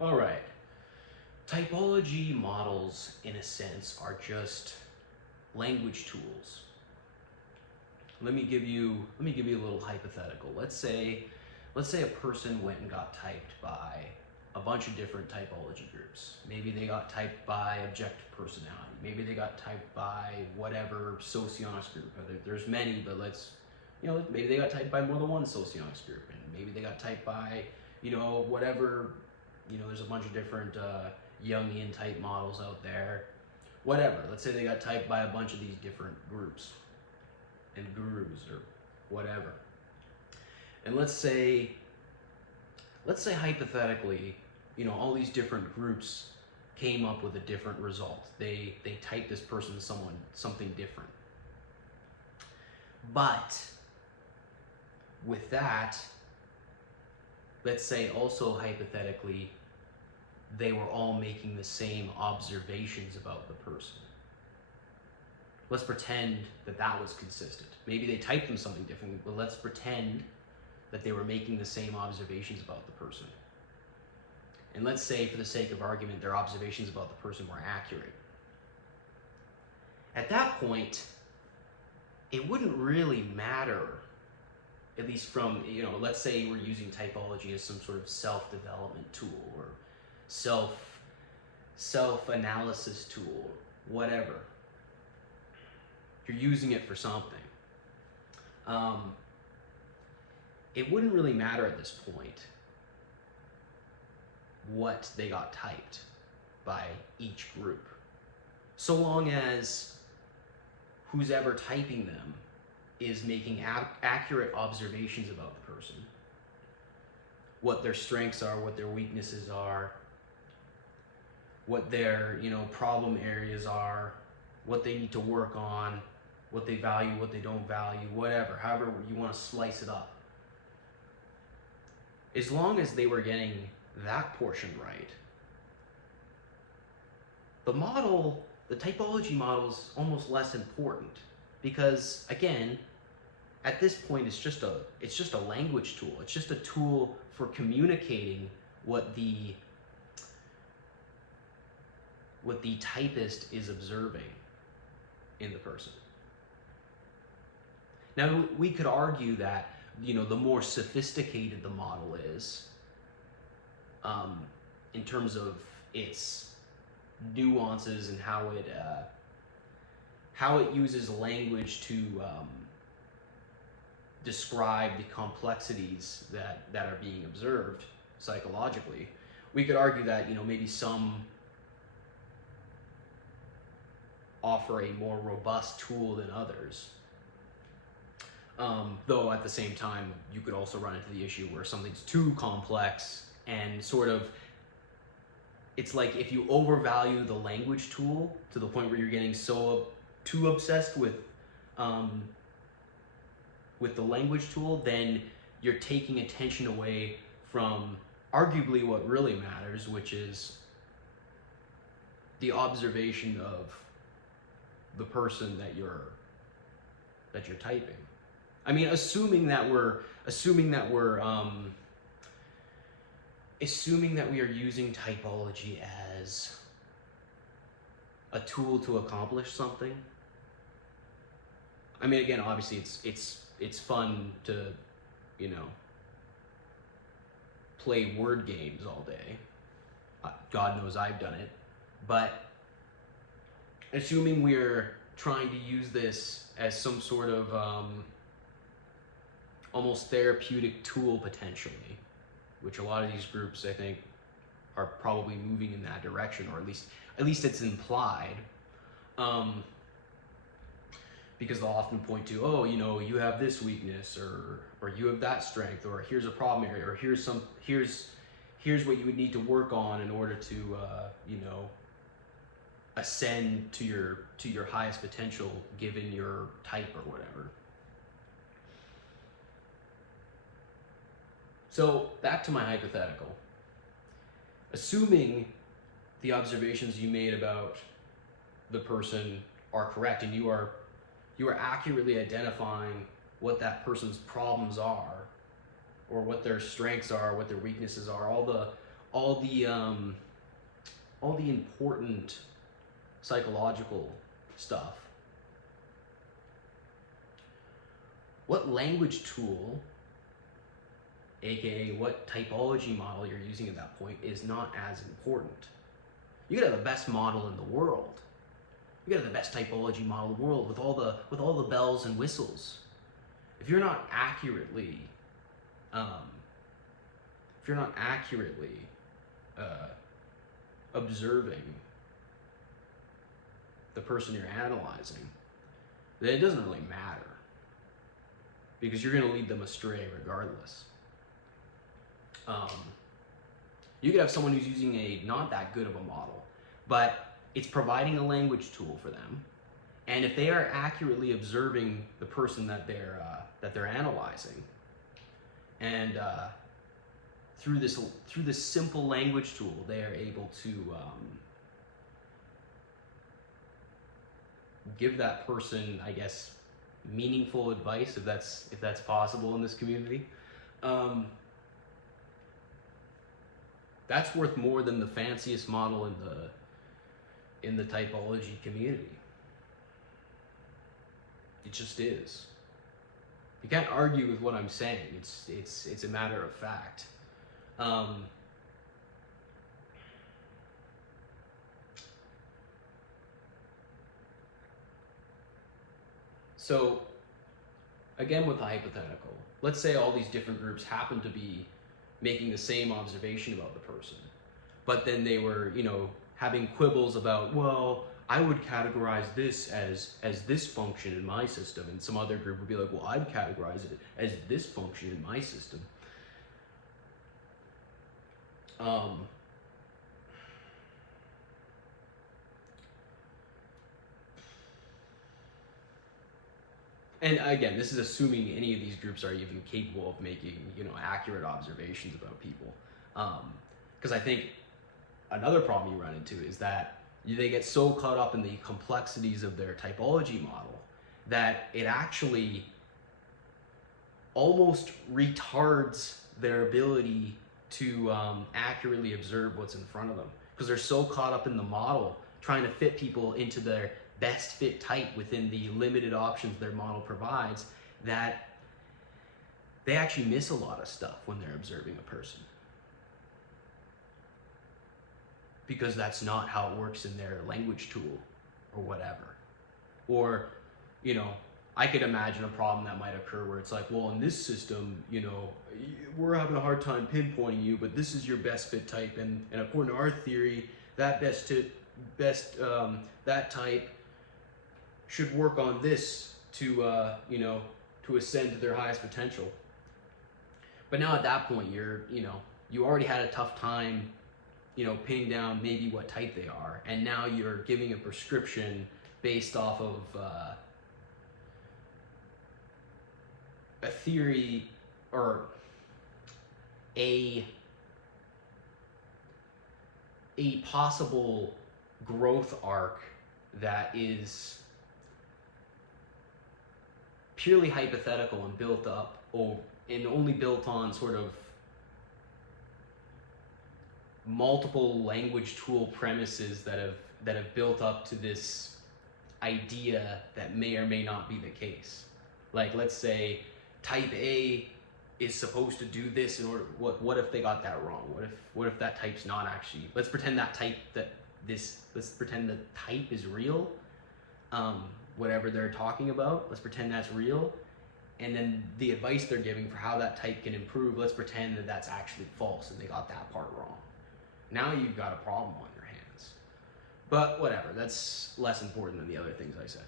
All right. Typology models, in a sense, are just language tools. Let me give you a little hypothetical. Let's say a person went and got typed by a bunch of different typology groups. Maybe they got typed by objective personality. Maybe they got typed by whatever Socionics group. There's many, but maybe they got typed by more than one Socionics group, and maybe they got typed by, whatever, there's a bunch of different Jungian type models out there. Whatever. Let's say they got typed by a bunch of these different groups and gurus or whatever. And let's say hypothetically, all these different groups came up with a different result. They typed this person something different. But with that, let's say also hypothetically, they were all making the same observations about the person. Let's pretend that was consistent. Maybe they typed them something different, but let's pretend that they were making the same observations about the person. And let's say, for the sake of argument, their observations about the person were accurate. At that point, it wouldn't really matter, at least from, let's say we're using typology as some sort of self-development tool or self-analysis tool, whatever. You're using it for something. It wouldn't really matter at this point what they got typed by each group, so long as who's ever typing them is making accurate observations about the person, what their strengths are, what their weaknesses are, what their problem areas are, what they need to work on, what they value, what they don't value, whatever, however you want to slice it up. As long as they were getting that portion right, the typology model is almost less important, because again, at this point it's just a language tool. It's just a tool for communicating what the typist is observing in the person. Now, we could argue that, the more sophisticated the model is, in terms of its nuances and how it uses language to describe the complexities that are being observed psychologically, we could argue that, maybe some offer a more robust tool than others. Though at the same time, you could also run into the issue where something's too complex and it's like if you overvalue the language tool to the point where you're getting too obsessed with the language tool, then you're taking attention away from arguably what really matters, which is the observation of the person that you're typing. I mean, assuming that we are using typology as a tool to accomplish something. I mean, again, obviously it's fun to, play word games all day. God knows I've done it. But assuming we're trying to use this as some sort of almost therapeutic tool potentially, which a lot of these groups, I think, are probably moving in that direction, or at least it's implied, because they'll often point to, you have this weakness, or you have that strength, or here's a problem area, or here's what you would need to work on in order to ascend to your highest potential given your type or whatever. So back to my hypothetical. Assuming the observations you made about the person are correct, and you are accurately identifying what that person's problems are, or what their strengths are, what their weaknesses are, all all the important psychological stuff, what language tool, aka what typology model you're using at that point, is not as important. You could have the best model in the world. You could have the best typology model in the world with all the bells and whistles. If you're not accurately observing the person you're analyzing, then it doesn't really matter, because you're going to lead them astray regardless. You could have someone who's using a not that good of a model, but it's providing a language tool for them, and if they are accurately observing the person that they're analyzing, and through this simple language tool, they are able to give that person, I guess, meaningful advice, if that's possible in this community. That's worth more than the fanciest model in the typology community. It just is. You can't argue with what I'm saying. It's a matter of fact. So, again with the hypothetical, let's say all these different groups happen to be making the same observation about the person, but then they were, having quibbles about, well, I would categorize this as this function in my system, and some other group would be like, well, I'd categorize it as this function in my system. And again, this is assuming any of these groups are even capable of making, accurate observations about people. Because I think another problem you run into is that they get so caught up in the complexities of their typology model that it actually almost retards their ability to accurately observe what's in front of them, because they're so caught up in the model trying to fit people into their best fit type within the limited options their model provides, that they actually miss a lot of stuff when they're observing a person, because that's not how it works in their language tool or whatever. Or, I could imagine a problem that might occur where it's like, well, in this system, we're having a hard time pinpointing you, but this is your best fit type, and according to our theory, that that type should work on this to to ascend to their highest potential. But now at that point, you already had a tough time pinning down maybe what type they are, and now you're giving a prescription based off of a theory or a possible growth arc that is purely hypothetical and built up and only built on sort of multiple language tool premises that have built up to this idea that may or may not be the case. Like, let's say type A is supposed to do this in order. What if they got that wrong? What if that type's not actually? Let's pretend that type let's pretend the type is real. Whatever they're talking about, let's pretend that's real. And then the advice they're giving for how that type can improve, let's pretend that that's actually false and they got that part wrong. Now you've got a problem on your hands. But whatever, that's less important than the other things I said.